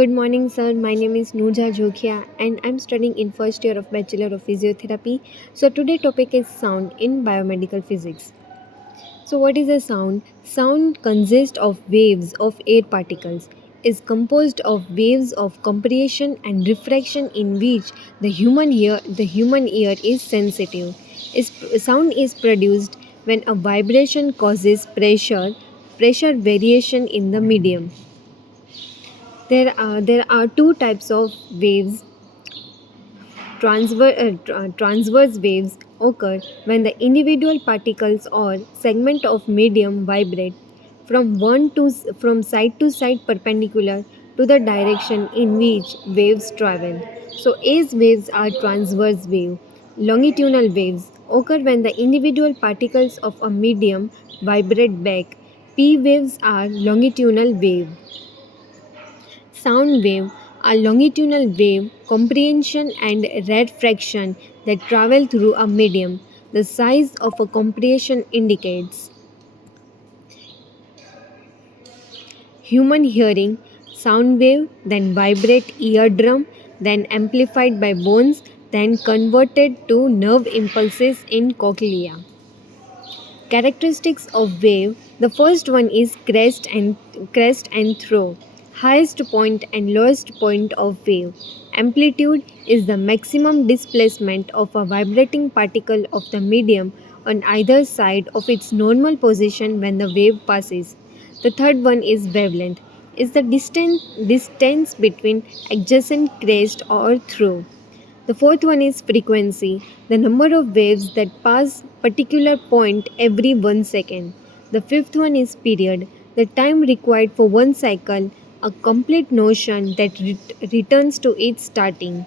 Good morning, sir. My name is Nuja Jokia, and I'm studying in first year of Bachelor of Physiotherapy. So today topic is sound in biomedical physics. So what is a sound? Sound consists of waves of air particles. Is composed of waves of compression and refraction in which the human ear is sensitive. Sound is produced when a vibration causes pressure variation in the medium. There are two types of waves. Transverse waves occur when the individual particles or segment of medium vibrate from side to side perpendicular to the direction in which waves travel. So S waves are transverse wave. Longitudinal waves occur when the individual particles of a medium vibrate back. P waves are longitudinal wave. Sound wave are longitudinal wave compression and refraction that travel through a medium. The size of a compression indicates human hearing. Sound wave then vibrate eardrum, then amplified by bones, then converted to nerve impulses in cochlea. Characteristics of wave. The first one is crest and throw. Highest point and lowest point of wave. Amplitude is the maximum displacement of a vibrating particle of the medium on either side of its normal position when the wave passes. The third one is wavelength. Is the distance between adjacent crest or throw. The fourth one is frequency, the number of waves that pass particular point every 1 second. The fifth one is period, the time required for one cycle, a complete notion that returns to its starting.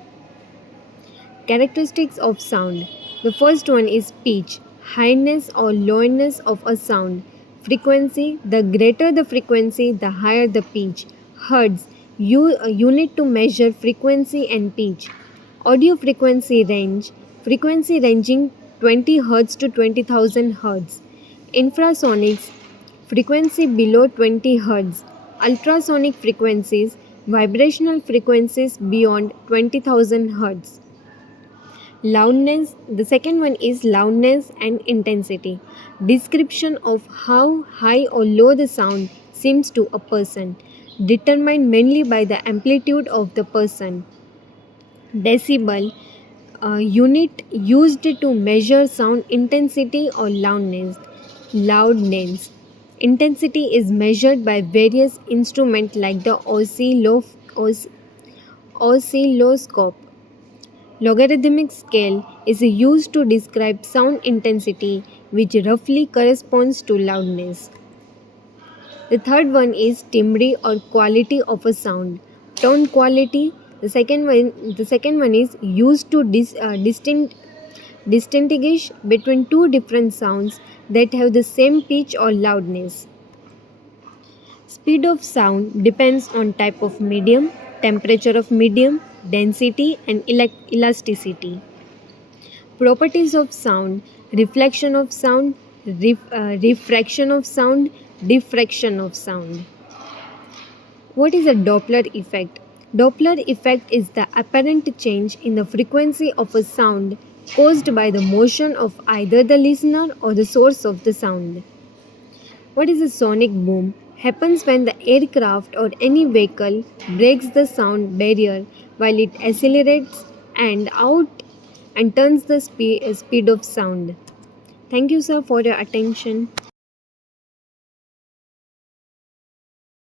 Characteristics of sound. The first one is pitch, highness or lowness of a sound. Frequency, the greater the frequency, the higher the pitch. Hertz, unit to measure frequency and pitch. Audio frequency range, frequency ranging 20 Hz to 20,000 Hz. Infrasonics, frequency below 20 Hz. Ultrasonic frequencies, vibrational frequencies beyond 20,000 Hz. Loudness, the second one is loudness and intensity. Description of how high or low the sound seems to a person, determined mainly by the amplitude of the person. Decibel, a unit used to measure sound intensity or loudness. Loudness. Intensity is measured by various instruments like the oscilloscope. Logarithmic scale is used to describe sound intensity, which roughly corresponds to loudness. The third one is timbre or quality of a sound. Tone quality. The second one is used to distinguish between two different sounds that have the same pitch or loudness. Speed of sound depends on type of medium, temperature of medium, density and elasticity. Properties of sound: reflection of sound, refraction of sound, diffraction of sound. What is a Doppler effect? Doppler effect is the apparent change in the frequency of a sound caused by the motion of either the listener or the source of the sound. What is a sonic boom? Happens when the aircraft or any vehicle breaks the sound barrier while it accelerates and out and turns the speed of sound. Thank you, sir, for your attention.